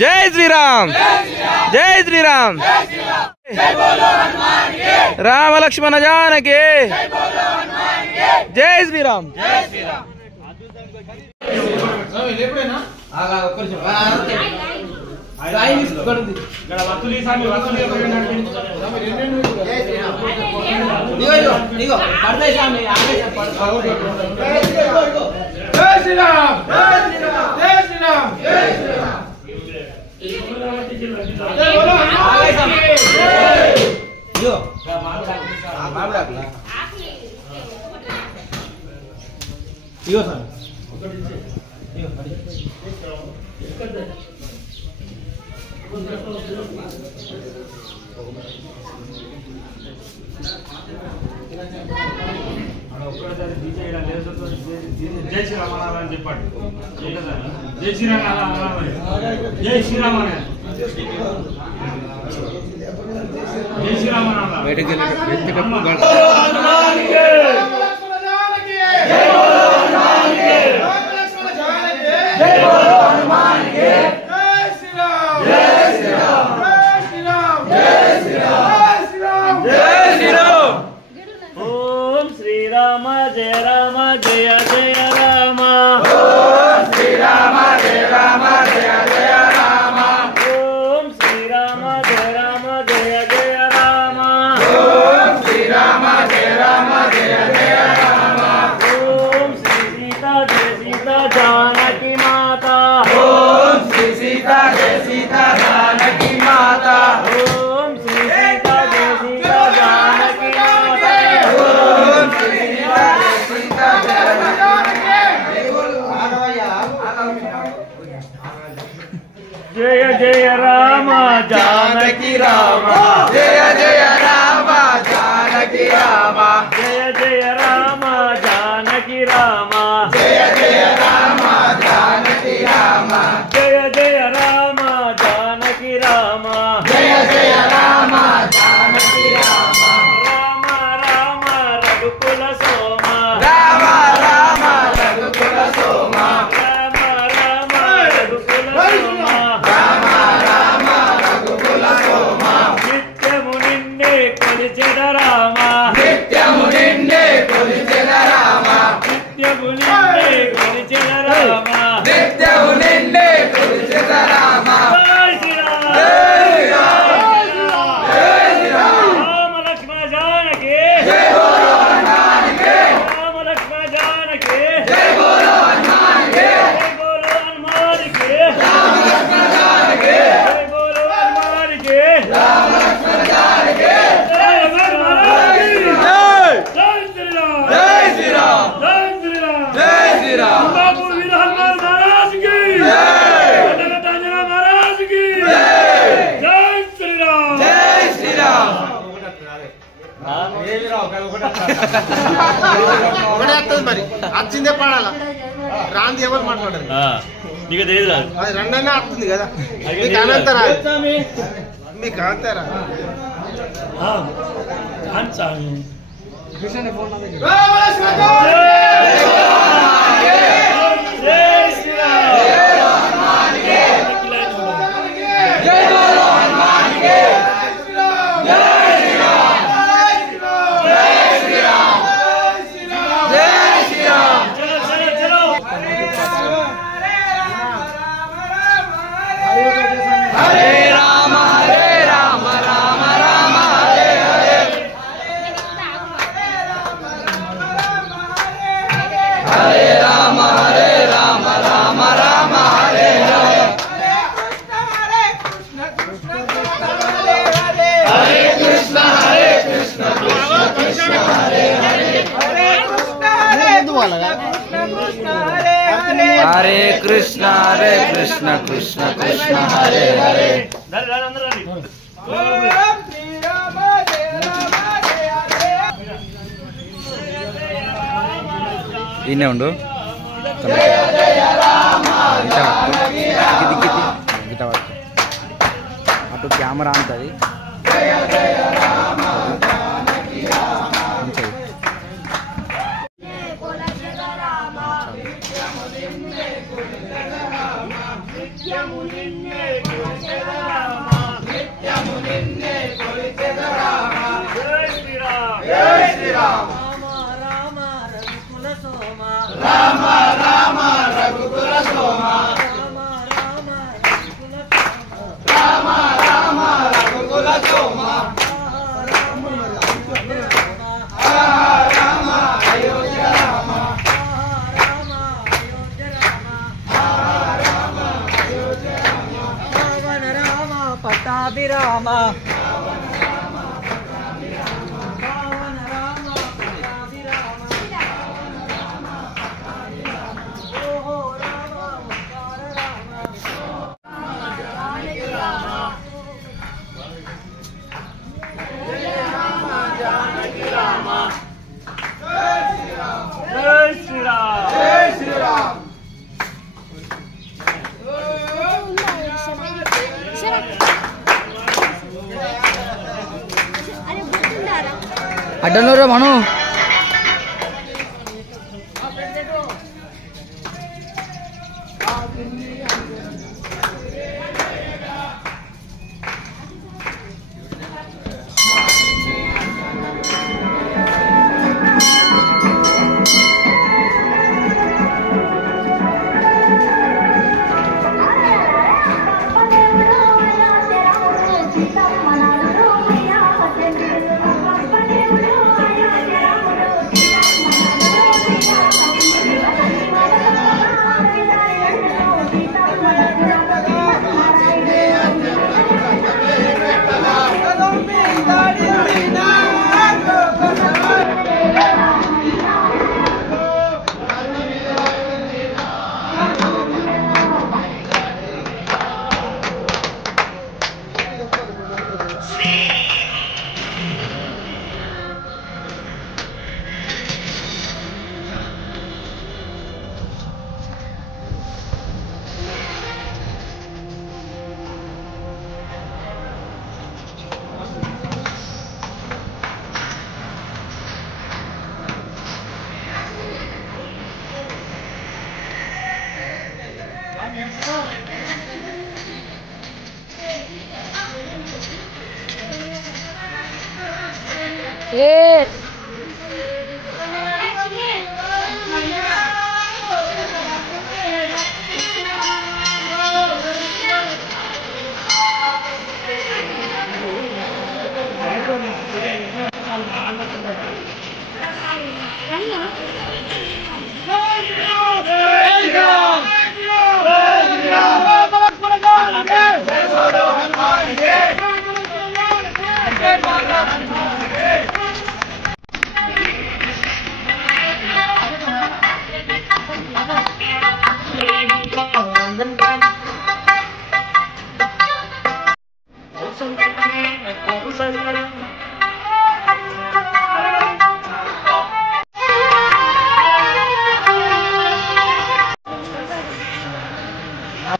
జై శ్రీరామ్ జై శ్రీరామ్ రామ లక్ష్మణ జానకి జై శ్రీరామ్ జై శ్రీరామ అని చెప్పండి. జై శ్రీరామ జై శ్రీరామ జై శ్రీరామ బయటకు శ్రీరామ జయ రామ జయ జయ రామ ఓం శ్రీరామ జయ రామ జయ జయ రామ ఓం శ్రీరామ జయ రామ జయ జయ రామ ఓం శ్రీరామ జయ రామ జయ జయ రామ ఓం శ్రీ సీతా జయ సీతా జానకి మాత ఓం శ్రీ సీతా జయ సీతా జానకి మాత ఓం శ్రీ సీతా జయ సీతా జానకి మాత ఓం శ్రీ సీతా జయ సీతా జయ జయ రామ జానకి రామ జయ జయ రామ జానకి రామ జయ జయ రామ జానకి రామ జయ జయ రామ జానకి రామ జయ జయ రామ జానకి రామ జయ జయ రామ జానకి రామ రామ రామ రఘుకుల సోమ రామ రామ రఘుకుల సోమ రామ రామ రఘుకుల సోమ రామ రామ రఘుకుల సోమ నిత్యము నిన్నే కొలిచెద రామ నిత్యము నిన్నే కొలిచెద రామ నిత్యము నిన్నే కొలిచెద రామ నిత్యము నిన్నే కొలిచెద రామ జై శ్రీరామ జై శ్రీరామ రామ లక్ష్మణ జానకి జై బోలో హనుమానికి రామ లక్ష్మణ జానకి జై బోలో హనుమానికి జై బోలో హనుమానికి రామ లక్ష్మణ జానకి జై బోలో హనుమానికి రామ లక్ష్మణ జానకి జై హనుమానికి జై జై శ్రీరామ్ జై శ్రీరామ్ జై శ్రీరామ్ జై శ్రీరామ్ బాబు వీర హనుమాన్ మహారాజ్ కి జై జగదంజన మహారాజ్ కి జై జై శ్రీరామ్ జై శ్రీరామ్ ఒకటే వస్తుంది మరి వచ్చిందే పాడాలా రాంది ఎవరు మాట్లాడారు నీకు తెలియదు అది రెండైనా వస్తుంది కదా మీకు అనంతరా మీకు అంతరా హరే రామ హరే రామ రామ రామ హరే హరే హరే రామ హరే రామ రామ రామ హరే హరే హరే కృష్ణ హరే కృష్ణ కృష్ణ కృష్ణ హరే హరే హరే కృష్ణ హరే కృష్ణ కృష్ణ కృష్ణ హరే హరే ఈయనే ఉండు అటు కెమెరా అంతది నిత్యము నిన్నే కొలిచెద రామ జై శ్రీరామ్ జై శ్రీరామ్ రామ రఘుకుల సోమ రామ రామ రఘుకుల సోమ రామ రామ రఘుకుల సోమ రామ అయోధ్య రామ పవన రామ పట్టాభి రామ పవన రామ పట్టాభి రామ ఓహో రామ ఓంకార రామ జానకి రామ జై శ్రీరామ్ జై శ్రీరామ్ అడ్డనూరు మను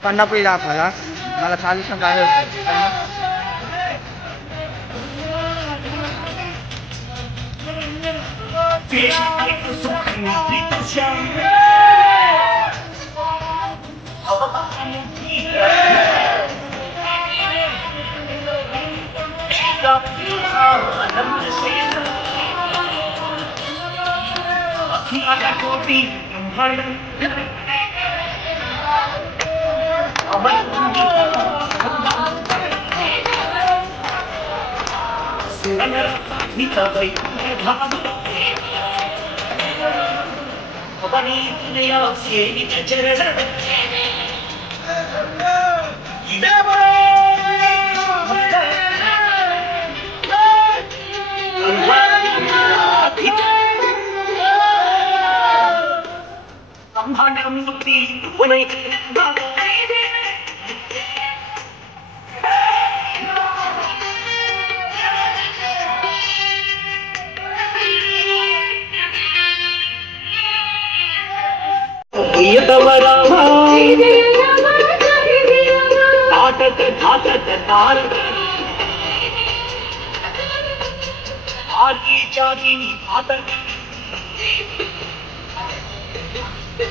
Karena pilih apa ya? Malah salis yang kaya.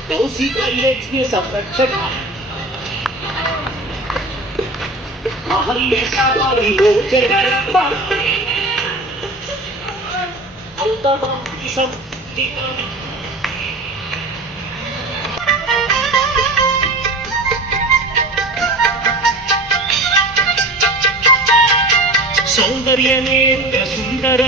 दोषी के संरक्षक सौंदर्य नेत्र सुंदर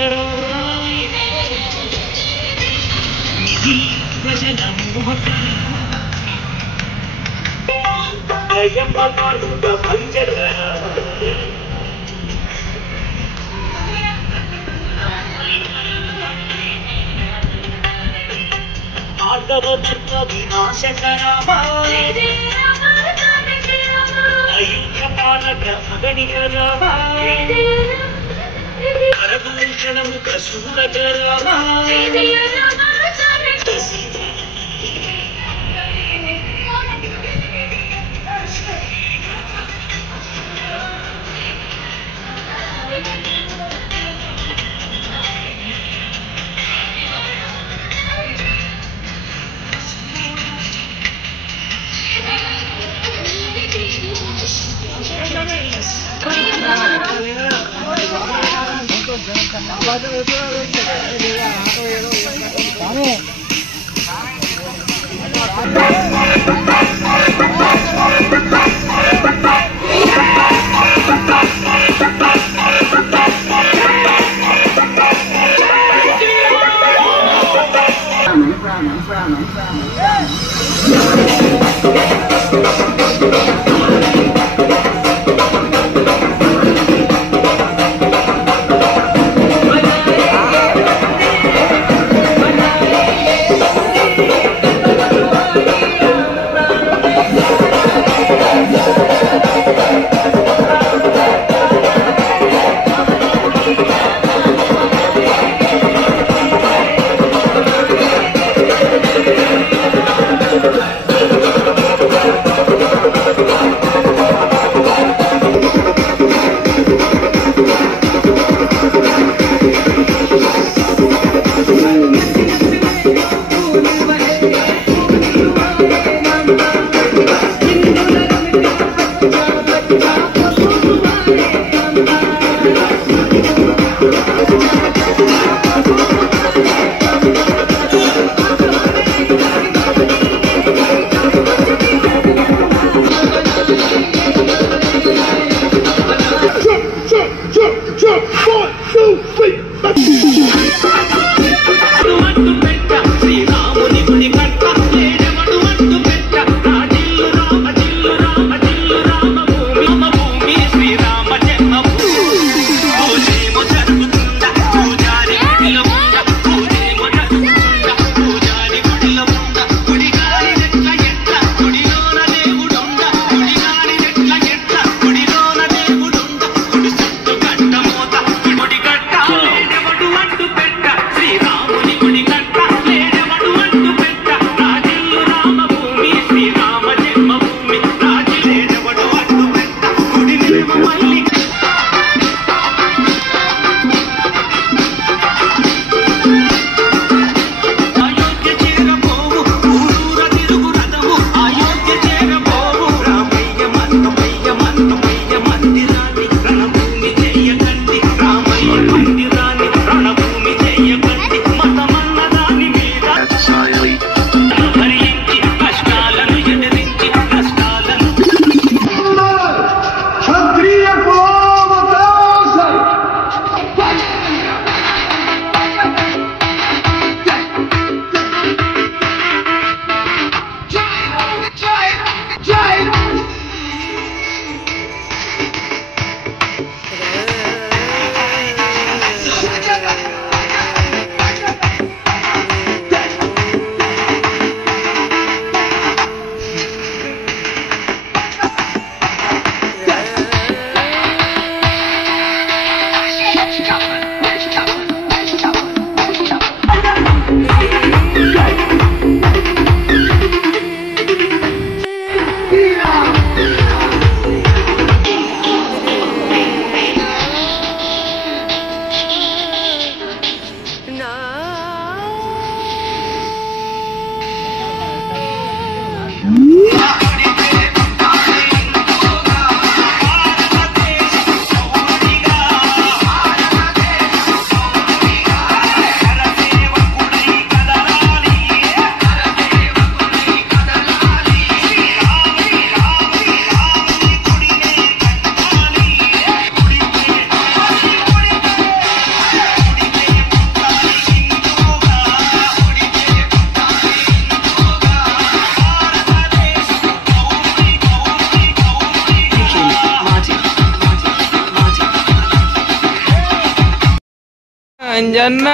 అంజన్న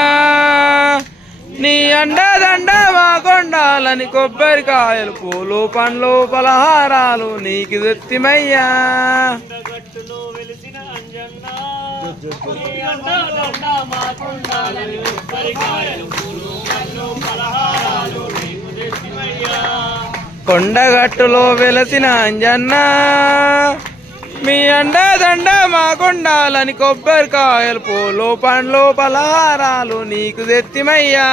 నీ అండదండ మా కొండాలని కొబ్బరికాయలు పూలు పండ్లు పలహారాలు నీకు తెత్తిమయ్యా కొండగట్టులో వెలిసిన అంజన్న నీ అండదండ మా కొండాలని కొబ్బరికాయలు పూలు పండ్లు పలహారాలు నీకు తెచ్చిమయ్యా కొండగట్టులో వెలసిన అంజన్న మీ అండదండ మా కొండాలని కొబ్బరికాయలు పూలు పండ్లు పలహారాలు నీకు తెత్తిమయ్యా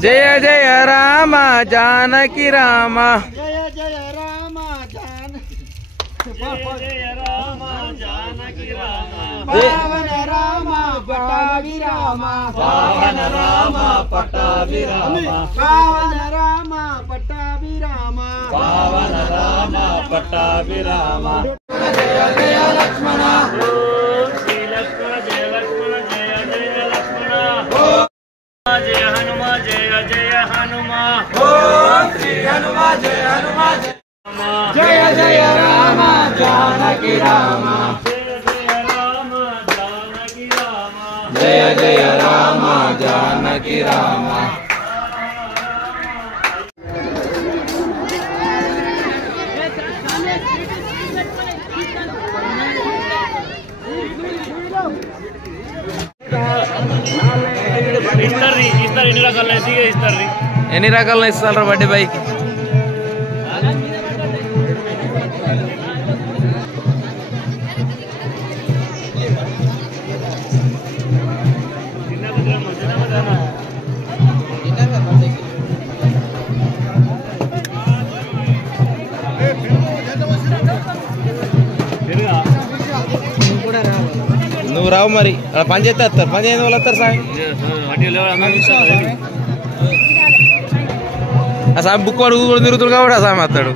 జయ జయ రామ జానకి రామ జయ జయ రామ జానకి రామ పావన రామ పట్టాభి రామ పావన రామ పట్టాభి రామ పావన రామ పట్టాభి రామ పావన రామ పట్టాభి రామ జయ జయ లక్ష్మణ శ్రీ లక్ష్మణ జయ లక్ష్మణ జయ జయ లక్ష్మణ జయ హనుమ జయ జయ హనుమ ఓం శ్రీ హనుమ జయ హనుమ జయ జయ రామ జానకి రామ జయ జయ రామ జానకి రామ జయ జయ రామ జానకి రామ ఎన్ని రకాల ఇస్తారు వడ్డీ బైక్ నువ్వు రావు మరి అలా పని చేస్తే వస్తారు పని చేయని వాళ్ళు వస్తారు సాయం ఆ సాయం బుక్ వాడు కూడా తిరుగుతాడు కాబట్టి ఆ సాయం వస్తాడు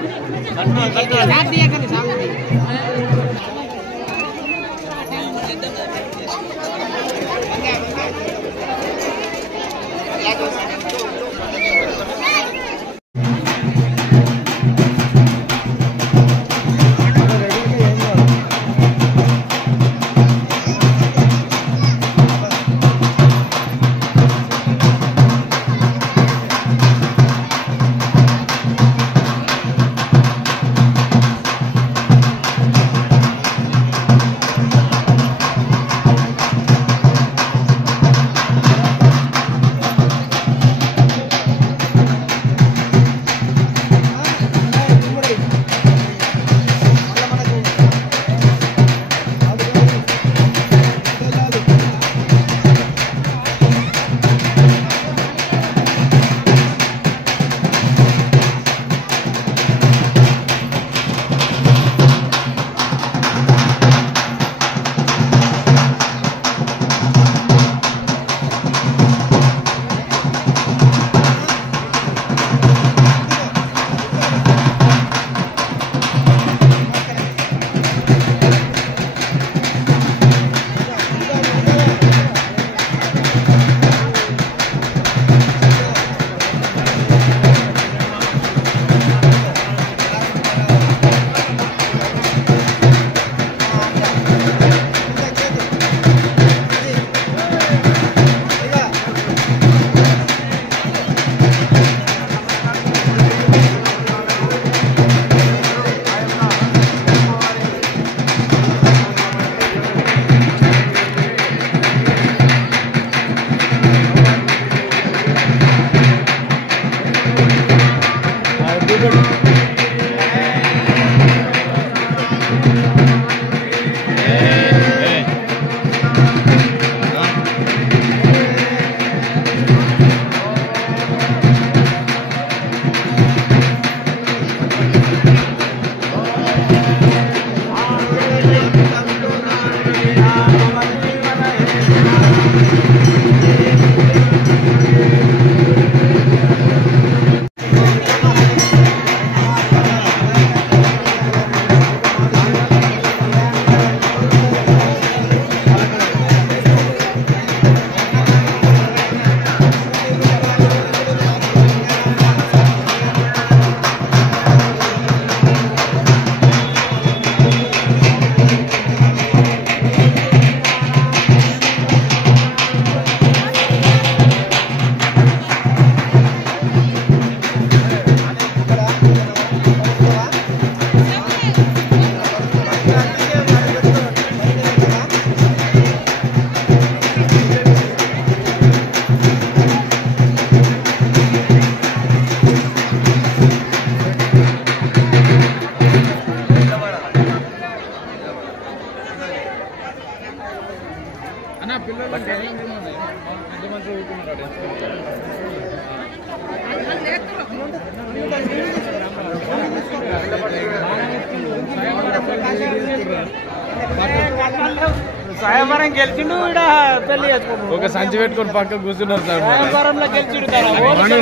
స్వయంవరం గెలిచిండు ఈడ పెళ్లి చేసుకో ఒక సంచి పెట్టుకొని పక్క కూర్చున్నారు సార్ స్వయంవరంలో గెలిచిండు కదా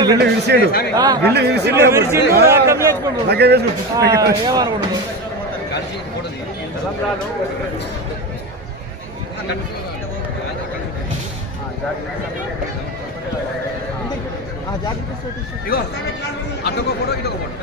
బిల్లు విడిచిండు బిల్లు విడిచిండు అటొక ఫోటో ఇటొక ఫోటో